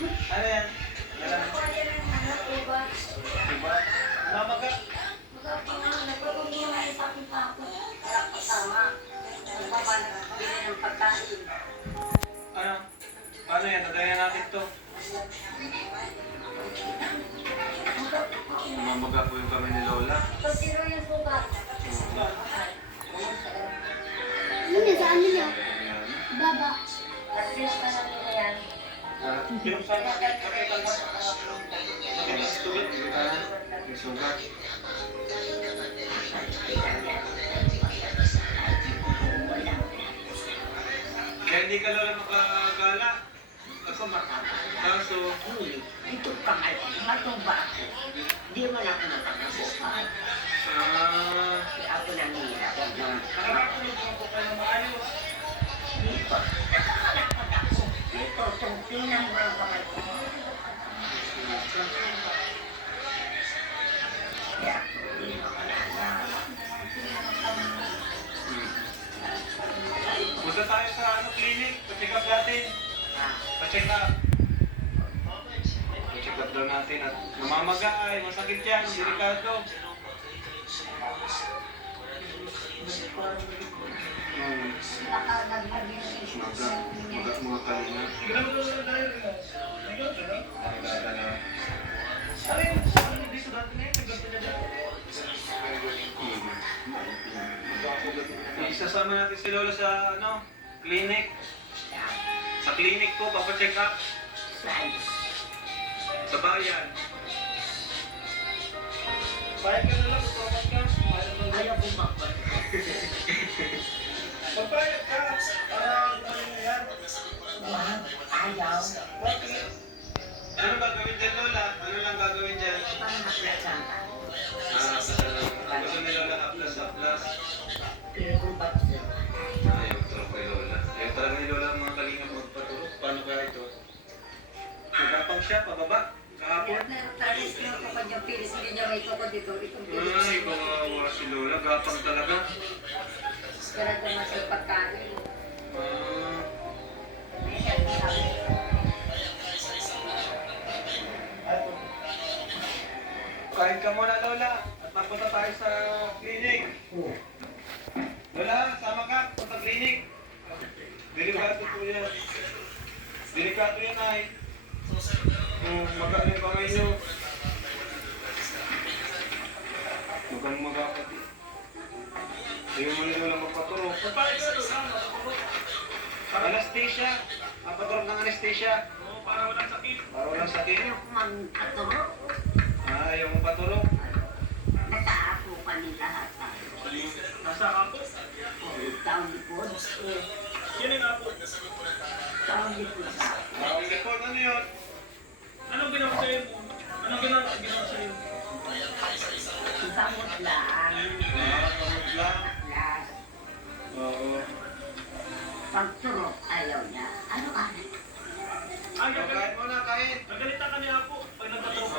Ano yan? Diba? Namaga. Ano? Paano yan? Tagayan natin to. Namamaga po yung kamay ni Lola. Hindi, saan nila? Ayan. Baba. Yung sa may sugat. Kaya hindi ka Lola makagala. Ako makakala. Kaso, Ngunit, ito kamay ko, matumba ako. Di man ako nakakabuhat. Kaya ako nangyayap na. nakakatulog mo po kayo ng maayos. Dito, nakakalakad ako. Dito, tungkinan mo ang kamay ko. Kaya ako, hindi makalala. Punta tayo sa clinic. Pa-check up natin. Pa-check up. Pa-check up daw natin at namamaga ay masakit yan. Delikado. Maga mga kalinga. Isasama natin si Lola sa clinic. Sa clinic po, papacheck up. Sa bayan. Bayad ka na lang, magpapat ka. Ayaw bumakbat. Magbayad ka. Para ano yan. Ayaw. Bakit? Ano gagawin dyan, Lola? Ano lang gagawin dyan? Parang naklasan. Gusto ni Lola haplas. Pero ba't siya? Ayaw talaga kay Lola. Ayaw talaga ni Lola ang mga kalinga magpaturo. Paano kaya ito? Nagapang siya, pababa. Kahapon. Ay, kawawa si Lola. Gapang talaga. Kain ka muna, Lola. At mapunta tayo sa clinic. Lola, sama ka. Punta clinic. Delikado po yan. Delikado yan, ay. Maga yung kamay nyo. Huwag mo magkakat. Ayaw mo nila lang magpaturo. Anesthesia. Papaturok ng anesthesia. Para walang sakit. Para walang sakit. Ayaw magpaturo. Ayaw mo paturo. Nasa-ako ka nila hata. Nasa ako? Taon likod. Sino yung ako? Taon likod sa Ang report, ano yun? Anong ginawa sa'yo mo? Anong ginawa sa'yo? Samot lang. Pagod lang. Atlas. Oo. Pagturok ayaw niya. Ano ka? Kain mo na, kain. Nagalita ka niya po. Pag nagtaturo